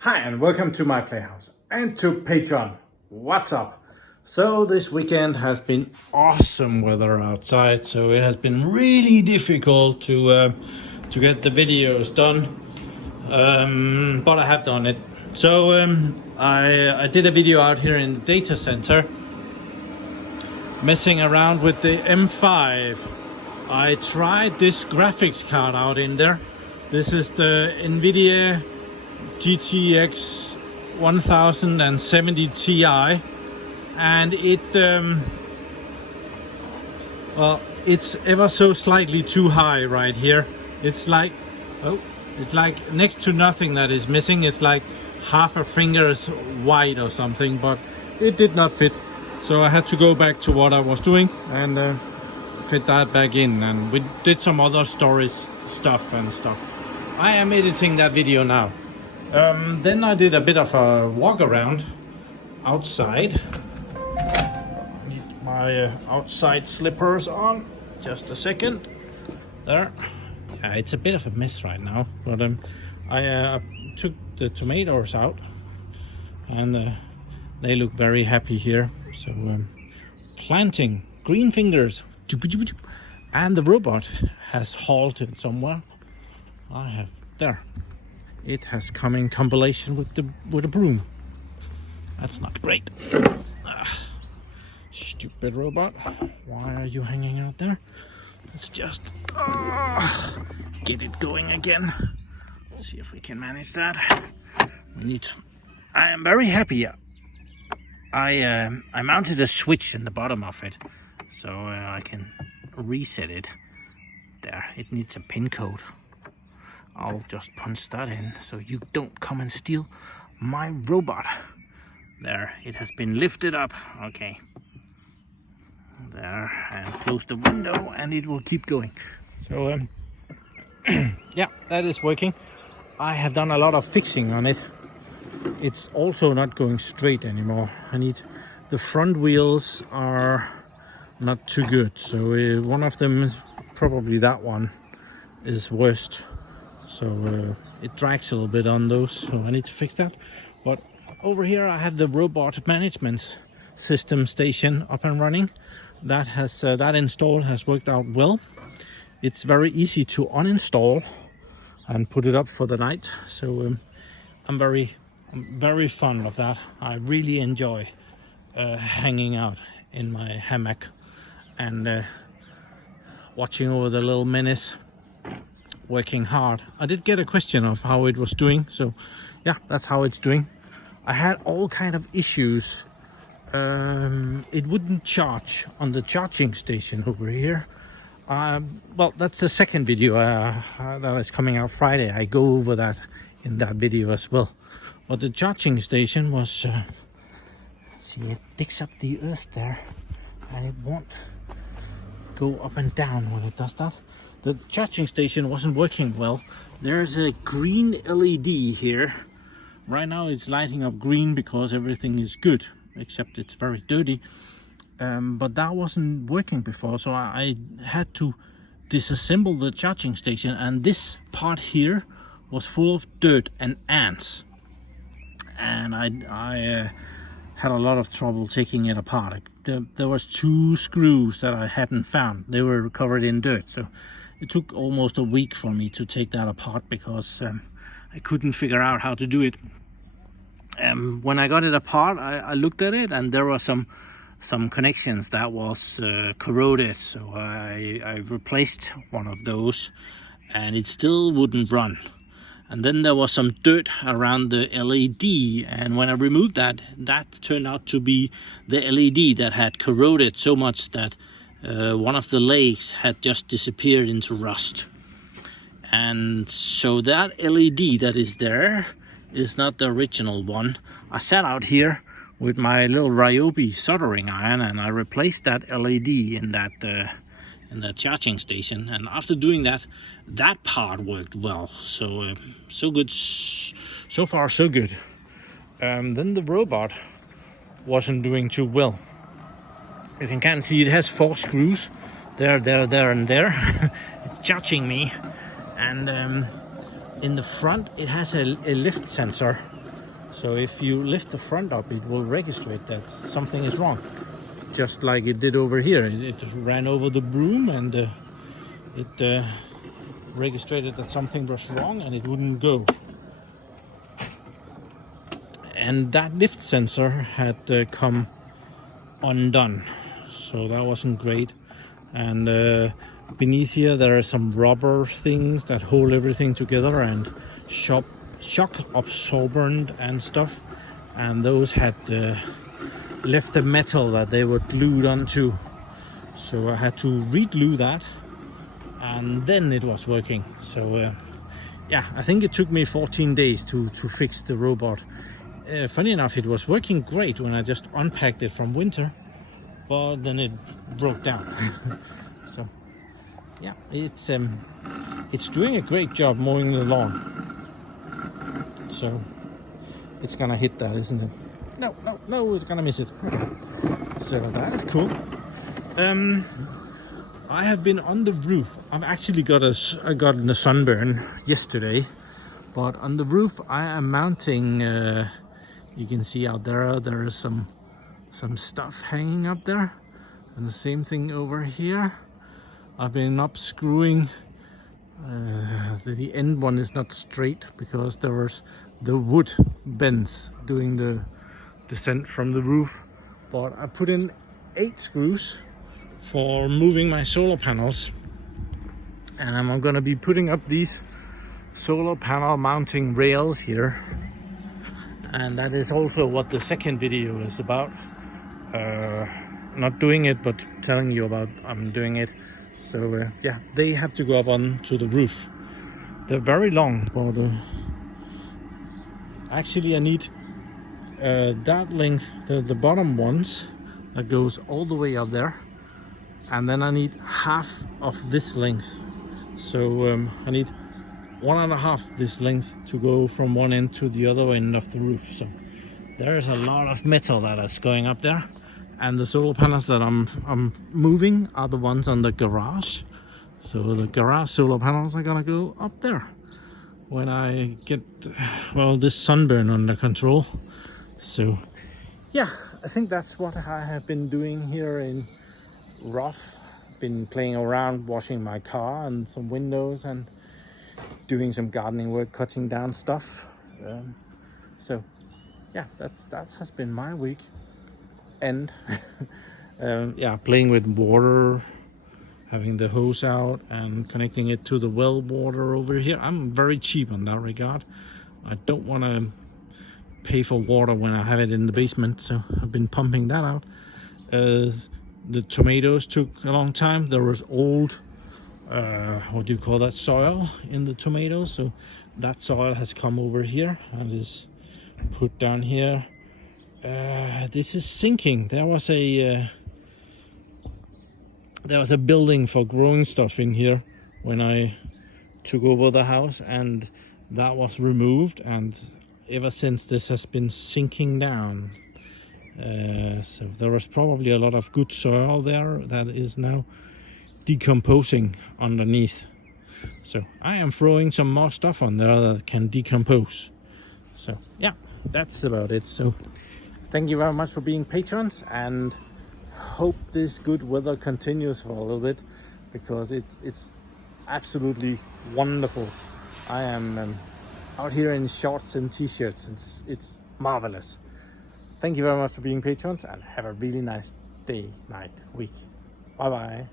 Hi and welcome to my playhouse and to Patreon. What's up? So this weekend has been awesome weather outside, so it has been really difficult to get the videos done, but I have done it. So I did a video out here in the data center messing around with the M5. I tried this graphics card out in there. This is the NVIDIA GTX 1070 Ti, and it's ever so slightly too high right here. It's like next to nothing that is missing. It's like half a finger's wide or something, but it did not fit, so I had to go back to what I was doing and fit that back in, and we did some other stuff. I am editing that video now. Then I did a bit of a walk around outside. Need my outside slippers on. Just a second. There. Yeah, it's a bit of a mess right now, but I took the tomatoes out, and they look very happy here. So planting green fingers, and the robot has halted somewhere. I have there. It has come in compilation with a broom. That's not great. Stupid robot. Why are you hanging out there? Let's just get it going again. See if we can manage that. I am very happy. I mounted a switch in the bottom of it, so I can reset it. There. It needs a pin code. I'll just punch that in so you don't come and steal my robot. There, it has been lifted up. Okay. There, and close the window and it will keep going. So, yeah, that is working. I have done a lot of fixing on it. It's also not going straight anymore. The front wheels are not too good. So one of them is probably that one is worst. So it drags a little bit on those, so I need to fix that. But over here I have the robot management system station up and running. That install has worked out well. It's very easy to uninstall and put it up for the night. So I'm very fond of that. I really enjoy hanging out in my hammock and watching over the little menace. Working hard. I did get a question of how it was doing, so yeah, that's how it's doing. I had all kind of issues. It wouldn't charge on the charging station over here. Well, that's the second video that is coming out Friday. I go over that in that video as well. But the charging station was see, it digs up the earth there and it won't go up and down when it does that. The charging station wasn't working well. There's a green LED here. Right now it's lighting up green because everything is good, except it's very dirty. But that wasn't working before, so I had to disassemble the charging station, and this part here was full of dirt and ants. And I had a lot of trouble taking it apart. There was 2 screws that I hadn't found. They were covered in dirt, so it took almost a week for me to take that apart because I couldn't figure out how to do it. When I got it apart, I looked at it, and there were some connections that was corroded. So I replaced one of those, and it still wouldn't run. And then there was some dirt around the LED, and when I removed that turned out to be the LED that had corroded so much that one of the legs had just disappeared into rust. And so that LED that is there is not the original one. I sat out here with my little Ryobi soldering iron and I replaced that LED in that charging station, and after doing that part worked well. So so good, so far so good. Then the robot wasn't doing too well. If you can see, it has 4 screws there and there. It's judging me, and in the front it has a lift sensor So if you lift the front up, it will register that something is wrong. Just like it did over here. It ran over the broom and it registered that something was wrong and it wouldn't go. And that lift sensor had come undone, so that wasn't great. And beneath here there are some rubber things that hold everything together and shock absorbent and stuff, and those had left the metal that they were glued onto, so I had to re-glue that, and then it was working. So yeah, I think it took me 14 days to fix the robot. Funny enough, it was working great when I just unpacked it from winter, but then it broke down. So yeah, it's doing a great job mowing the lawn. So it's gonna hit that, isn't it? No, it's gonna miss it. Okay. So that is cool. I have been on the roof. I've actually got a sunburn yesterday, but on the roof I am mounting. You can see out there is some stuff hanging up there, and the same thing over here. I've been up screwing. The end one is not straight because there was the wood bends doing the descent from the roof, but I put in 8 screws for moving my solar panels, and I'm gonna be putting up these solar panel mounting rails here. And that is also what the second video is about. Not doing it, but telling you about I'm doing it. So yeah, they have to go up onto the roof. They're very long, but actually I need that length, the bottom ones, that goes all the way up there. And then I need half of this length. So I need 1.5 this length to go from one end to the other end of the roof. So there is a lot of metal that is going up there, and the solar panels that I'm moving are the ones on the garage. So the garage solar panels are gonna go up there when I get, well, this sunburn under control. So yeah, I think that's what I have been doing here in Rough. Been playing around, washing my car and some windows, and doing some gardening work, cutting down stuff. So yeah, that has been my week. And yeah, playing with water, having the hose out and connecting it to the well water over here. I'm very cheap on that regard. I don't want to pay for water when I have it in the basement, so I've been pumping that out. The tomatoes took a long time. There was old what do you call that, soil in the tomatoes, so that soil has come over here and is put down here. This is sinking. There was a building for growing stuff in here when I took over the house, and that was removed, and ever since this has been sinking down. So there was probably a lot of good soil there that is now decomposing underneath. So I am throwing some more stuff on there that can decompose. So yeah, that's about it. So thank you very much for being patrons, and hope this good weather continues for a little bit, because it's absolutely wonderful. I am out here in shorts and t-shirts. It's marvelous. Thank you very much for being patrons, and have a really nice day, night, week. Bye bye.